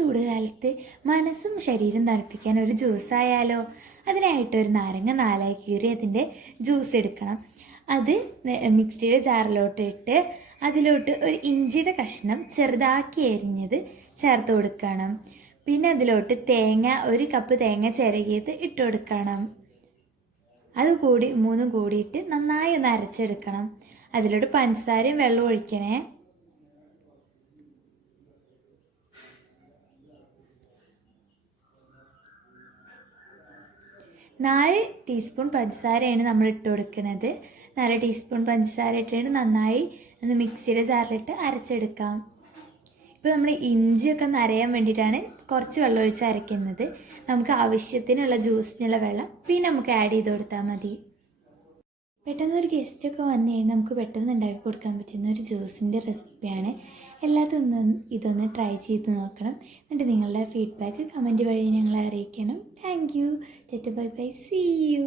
ചൂടുകാലത്ത് മനസ്സും ശരീരം തണുപ്പിക്കാൻ ഒരു ജ്യൂസ് ആയാലോ? അതിനായിട്ട് ഒരു നാരങ്ങ നാലായി കീറി അതിൻ്റെ ജ്യൂസ് എടുക്കണം. അത് മിക്സിയുടെ ജാറിലോട്ട് ഇട്ട് അതിലോട്ട് ഒരു ഇഞ്ചിയുടെ കഷ്ണം ചെറുതാക്കി എരിഞ്ഞത് ചേർത്ത് കൊടുക്കണം. പിന്നെ അതിലോട്ട് ഒരു കപ്പ് തേങ്ങ ചിരകിയത് ഇട്ട് കൊടുക്കണം. അതുകൂടി മൂന്നും കൂടിയിട്ട് നന്നായി ഒന്ന് അരച്ചെടുക്കണം. അതിലോട്ട് പഞ്ചസാരയും വെള്ളം ഒഴിക്കണേ. 4 ടീസ്പൂൺ പഞ്ചസാരയാണ് നമ്മൾ ഇട്ട് കൊടുക്കുന്നത്. 4 ടീസ്പൂൺ പഞ്ചസാര ഇട്ടിട്ട് നന്നായി ഒന്ന് മിക്സിയുടെ ജാറിലിട്ട് അരച്ചെടുക്കാം. ഇപ്പോൾ നമ്മൾ ഇഞ്ചിയൊക്കെ ഒന്ന് അരയാൻ വേണ്ടിയിട്ടാണ് കുറച്ച് വെള്ളം ഒഴിച്ച് അരയ്ക്കുന്നത്. നമുക്ക് ആവശ്യത്തിനുള്ള ജ്യൂസിനുള്ള വെള്ളം പിന്നെ നമുക്ക് ആഡ് ചെയ്ത് കൊടുത്താൽ മതി. പെട്ടെന്നൊരു ഗസ്റ്റൊക്കെ വന്നു കഴിഞ്ഞാൽ നമുക്ക് പെട്ടെന്ന് ഉണ്ടാക്കി കൊടുക്കാൻ പറ്റുന്ന ഒരു ജ്യൂസിൻ്റെ റെസിപ്പിയാണ്. എല്ലാത്തും ഇതൊന്ന് ട്രൈ ചെയ്ത് നോക്കണം. എന്നിട്ട് നിങ്ങളുടെ ഫീഡ്ബാക്ക് കമൻറ്റ് വഴി ഞങ്ങളെ അറിയിക്കണം. Thank you. Bye bye. See U.